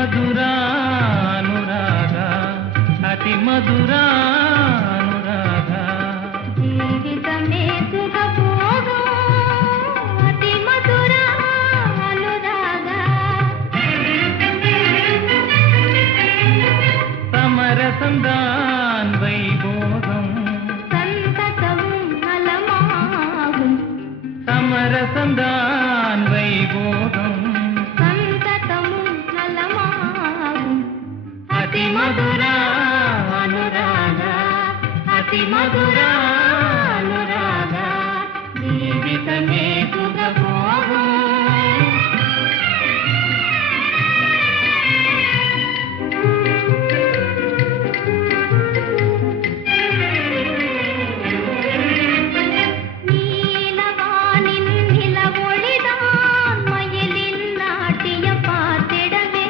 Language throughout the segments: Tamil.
మధురానురాగ అతి మధురానురాగ జీవితమే సుఖభోగం అతి మధురానురాగ సమరసందాన్ వైభోగం சந்ததமும் நலமாகும் సమరసందాన్ వైభోగం சந்ததமும் நலமாகும் అతి మధురానురాగ అతి మధురానురాగ జీవితమే సుఖభోగం நீலவானின் நிலவொளிதான் மயிலின் நாட்டியம் பார்த்திடவே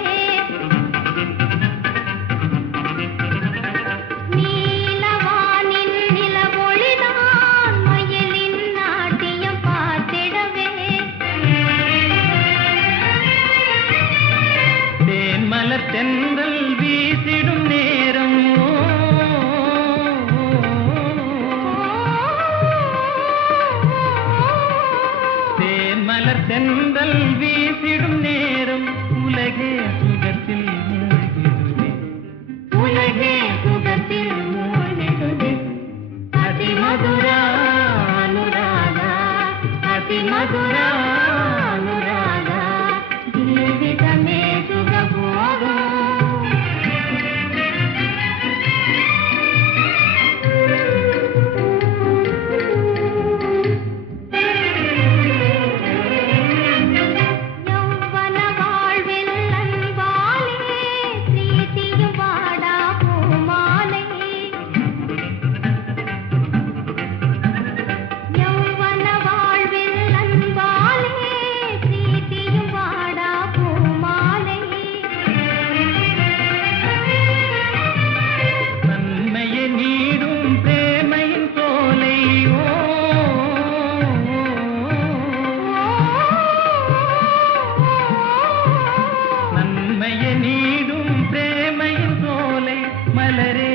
நீலவானின் நிலவொளிதான் மயிலின் நாட்டியம் பார்த்திடவே தேன்மலர் தென்றல் வீசிடும் நேரம் தேன்மலர் தென்றல் வீசிடும் நேரம் உலகே சுகத்தில் மூழ்கிடுதே உலகே சுகத்தில் மூழ்கிடுதே அதி மதுரானுராக அதி மதுரானுராக జీవితమే సుఖభోగం యౌవన வாழ்வில் அன்பாலே பிரீதியும் வாடா பூமாலை యౌవన வாழ்வில் அன்பாலே பிரீதியும் வாடா பூமாலை நன்மையை நீடும் பிரேமையின் சோலை நன்மையை நீடும் பிரேமையின் சோலை மலரே